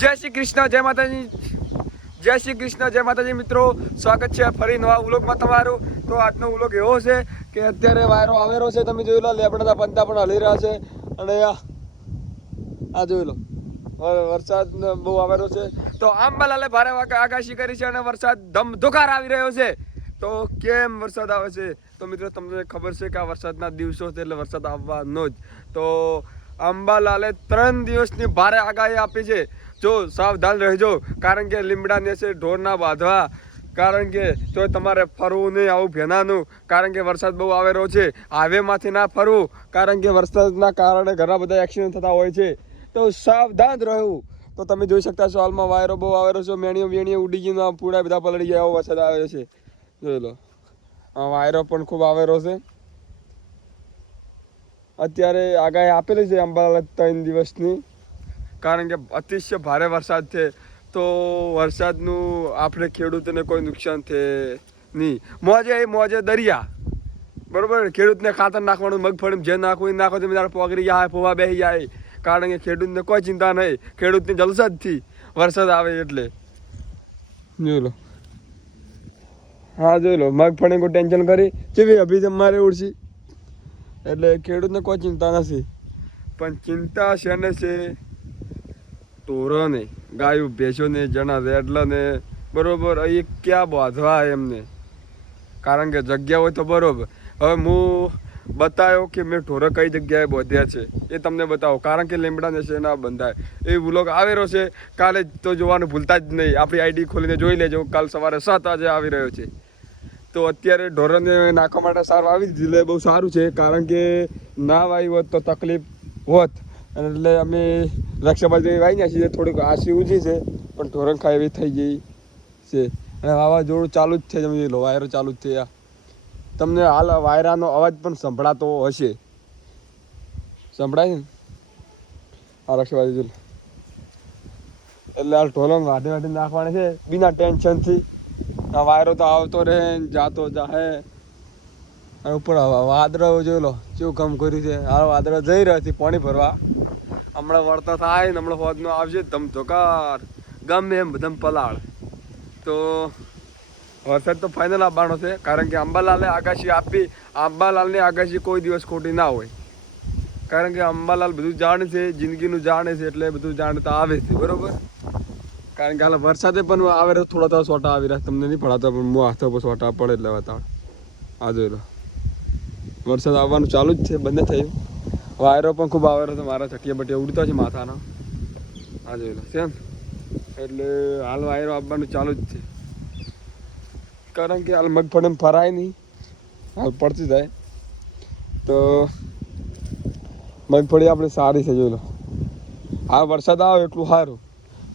જય શ્રી કૃષ્ણ, જય માતાજી, જય શ્રી કૃષ્ણ, જય માતાજી મિત્રો. સ્વાગત છે ફરી નવા વ્લોગમાં તમારું. તો આજનો વ્લોગ એવો છે કે અત્યારે વાયરો આવેલો છે, તમે જોઈ લો. લેબડાના પંતા પણ હલી રહ્યા છે અને આ જોઈ લો વરસાદ બહુ આવેલો છે. તો આંબાલાલે ભારે આગાહી કરી છે અને વરસાદ ધમધોકાર આવી રહ્યો છે. તો કેમ વરસાદ આવે છે? તો મિત્રો તમને ખબર છે કે આ વરસાદના દિવસો છે એટલે વરસાદ આવવાનો જ. તો અંબાલાલે 3 દિવસની ભારે આગાહી આપી છે. જો સાવધાન રહેજો, કારણ કે લીમડા નેસે ઢોર ના બાંધવા, કારણ કે જો તમારે ફરવું નહીં આવું ભેનાનું, કારણ કે વરસાદ બહુ આવેલો છે. હાઈવેમાંથી ના ફરવું, કારણ કે વરસાદના કારણે ઘણા બધા એક્સિડન્ટ થતા હોય છે. તો સાવધાન રહેવું. તો તમે જોઈ શકતા છો હાલમાં વાયરો બહુ આવેલો છે. મેણીઓ ઉડી ગઈ, પૂરા બધા પલળી ગયા, એવો વરસાદ આવેલો છે. જોઈ લો, વાયરો પણ ખૂબ આવેલો છે. અત્યારે આગાહી આપેલી છે અંબાલાલે 3 દિવસની, કારણ કે અતિશય ભારે વરસાદ છે. તો વરસાદનું આપણે ખેડૂતોને કોઈ નુકસાન થાય નહીં. મોજે દરિયા, બરોબર. ખેડૂતને ખાતર નાખવાનું, મગફળી જે નાખવું એ નાખો, તમે તારે પોગરી જાય, ફોવા બેસી જાય, કારણ કે ખેડૂતને કોઈ ચિંતા નહીં. ખેડૂતની જલસા જ થી વરસાદ આવે એટલે. જોઈ લો, હા જોઈ લો, મગફળી કોઈ ટેન્શન કરી કેવી અભી તમારે ઉડશી, એટલે ખેડૂતને કોઈ ચિંતા નથી. પણ ચિંતા શેને છે? ઢોરોને, ગાયું ભેંસોને, જણા રેડલાને, બરોબર. અહીં ક્યાં બાંધવા એમને, કારણ કે જગ્યા હોય તો બરોબર. હવે હું બતાવ્યો કે મેં ઢોરો કઈ જગ્યાએ બાંધ્યા છે એ તમને બતાવો, કારણ કે લીમડા નેસે ના બંધાય. એ વ્લોગ આવેલો છે, કાલે તો જોવાનું ભૂલતા જ નહીં. આપણી આઈડી ખોલીને જોઈ લેજો, કાલ સવારે 7 વાગે આવી રહ્યો છે. તો અત્યારે ઢોરોને નાખવા માટે સારું આવી દીધું, બહુ સારું છે. કારણ કે ના વાવી હોત તો તકલીફ હોત, એટલે અમે રક્ષાબંધન વાવી છીએ. થોડીક આશી ઊંચી છે પણ ઢોરણ ખાય એવી થઈ ગઈ છે. અને વાવાઝોડું ચાલુ જ છે, તમે લો, વાયરો ચાલુ જ થયા. તમને હાલ વાયરાનો અવાજ પણ સંભળાતો હશે, સંભળાય ને? આ રક્ષાબંધન એટલે હાલ ઢોલંગ વાઢી નાખવાની છે બિના ટેન્શનથી. આ વાયરો તો આવતો રહે જાતો જાહે. ઉપર વાદળો જોઈ લો કેવું કામ કર્યું છે. આ વાદળો જઈ રહ્યા છે પાણી ભરવા. હમણાં વળતા થાય ને હમણાં હોદનો આવશે ધમધોકાર, ગમે એમ બધા પલાળ. તો વરસાદ તો ફાઇનલ આવવાનો છે, કારણ કે અંબાલાલે આગાહી આપી. અંબાલાલની આગાહી કોઈ દિવસ ખોટી ના હોય, કારણ કે અંબાલાલ બધું જાણે છે, જિંદગીનું જાણે છે, એટલે બધું જાણતા આવે છે, બરોબર. કારણ કે હાલ વરસાદે પણ આવે તો થોડા સોટા આવી રહ્યા, તમને નહીં પડાતો પણ હું હાથો પર સોટા પડે એટલે બતાવ. આ જોઈ લો, વરસાદ આવવાનું ચાલુ જ છે, બંધ થયું. વાયરો પણ ખૂબ આવેલો છે, મારા ચટિયા બટિયા ઉડતા છે માથાનો. આ જોઈ લો છે, એટલે હાલ વાયરો આવવાનું ચાલુ જ છે. કારણ કે હાલ મગફળી ફરાય નહીં, હાલ પડતી જાય. તો મગફળી આપણે સારી છે, જોઈ લો. આ વરસાદ આવે એટલું સારું,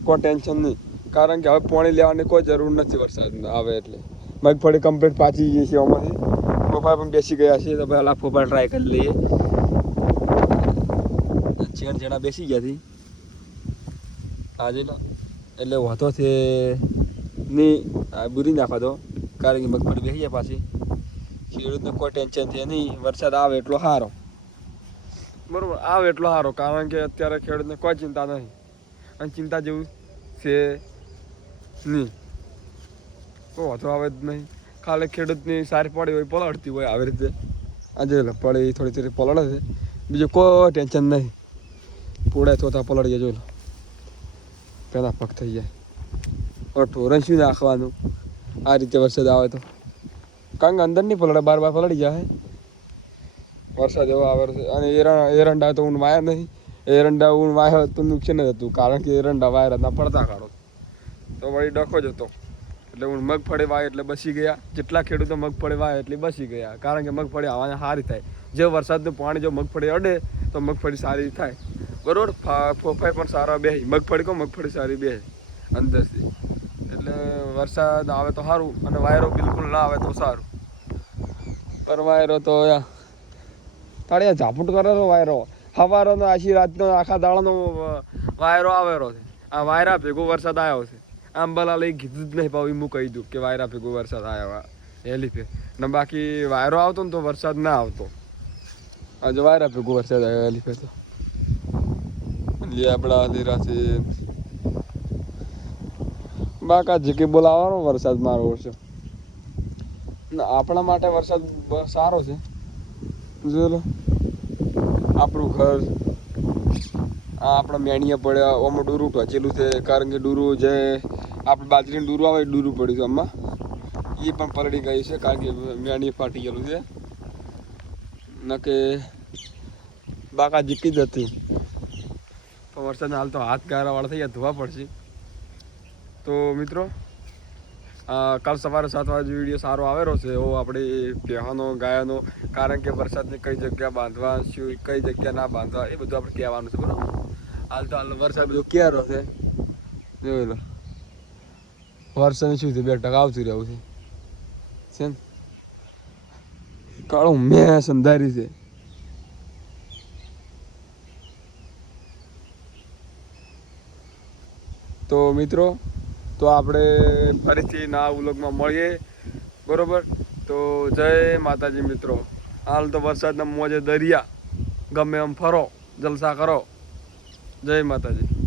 કોઈ ટેન્શન નહીં. કારણ કે હવે પાણી લેવાની કોઈ જરૂર નથી વરસાદ આવે એટલે. મગફળી કમ્પ્લીટ પાછી ગઈ છે. આમાંથી ફોફા પણ બેસી ગયા છે, તો પહેલાં ફોફા ટ્રાય કરી લઈએ. છેણા બેસી ગયા હતી આજે, એટલે વાંધો છે નહીં, બુરી નાખવા દો, કારણ કે મગફળી બેસી જાય પાછી. ખેડૂતને કોઈ ટેન્શન છે નહીં, વરસાદ આવે એટલો સારો, બરાબર. આવે એટલો સારો, કારણ કે અત્યારે ખેડૂતને કોઈ ચિંતા નથી, અને ચિંતા જેવું છે નહીં. કોઈ વાંધો આવે જ નહીં. ખાલી ખેડૂતની સારી પડી હોય પલળતી હોય આવી રીતે. આજે પડી થોડી થોડી પલળે છે, બીજું કોઈ ટેન્શન નહીં. પૂડા થોતા પલળીએ, જોઈ લો, પહેલાં પગ થઈ જાય. હવે ઢોરણ શું નાખવાનું આ રીતે વરસાદ આવે તો? કારણ કે અંદર નહીં પલળે, બાર પલળી જાય. વરસાદ એવો આવે છે. અને એરંડા તો ઊન વાયા નહીં. એરંડા ઊન વાયા તો નુકસાન જ હતું, કારણ કે એરંડા વાયરના પડતા કાઢો તો વળી ડખો જ હતો. એટલે ઊન મગફળી વાય એટલે બસી ગયા. જેટલા ખેડૂતો મગફળી વાય એટલે બસી ગયા, કારણ કે મગફળી આવવાને સારી થાય. જે વરસાદનું પાણી જો મગફળી અડે તો મગફળી સારી થાય, બરોબર. ફોફાઈ પણ સારા બે, મગફળી સારી બે અંદરથી. એટલે વરસાદ આવે તો સારું, અને વાયરો બિલકુલ ના આવે તો સારું. પર વાયરો તો તાળીયા ઝાપટ કરે તો વાયરો સવારનો આખી રાતનો આખા દાડાનો વાયરો આવેલો છે. આ વાયરા ભેગો વરસાદ આવ્યો છે. અંબાલાલે કીધું જ નહીં, પાવું હું કહી દઉં કે વાયરા ભેગો વરસાદ આવ્યો હેલીફે ને. બાકી વાયરો આવતો ને તો વરસાદ ના આવતો. આજે વાયરા ભેગો વરસાદ આવ્યો હેલીફે. તો લીબડા લીરા છે, બાકા જીકી બોલાવવાનો વરસાદ મારો છે ને આપણા માટે વરસાદ સારો છે જો લો આપણું ઘર આ આપણા મેણીયા પડ્યા ઓમાં ડૂરું ઢોચેલું છે કારણ કે ડૂરું જે આપણે બાજરીનું ડૂરું આવે એ ડૂરું પડ્યું છે આમાં એ પણ પલળી ગઈ છે કારણ કે મેણી ફાટી ગયેલું છે ન કે બાકા જીકી જ હતી તો વરસાદના હાલ તો હાથ ગારાવાળા થઈ ગયા ધોવા પડશે તો મિત્રો કાલ સવારે 7 વાગે વિડીયો સારો આવેલો છે એવો આપણે પહેવાનો ગાયનો કારણ કે વરસાદને કઈ જગ્યા બાંધવા શું કઈ જગ્યા ના બાંધવા એ બધું આપણે કહેવાનું છે બરાબર હાલ તો હાલ વરસાદ બધું ક્યારે છે જોઈ લો વરસાદ શું છે 2% આવતું રહેવું છે ને કાળું મેં સંધારી છે તો મિત્રો તો આપણે ફરીથી નવા વ્લોગમાં મળીએ બરોબર તો જય માતાજી મિત્રો હાલ તો વરસાદના મોજે દરિયા ગમે એમ ફરો જલસા કરો જય માતાજી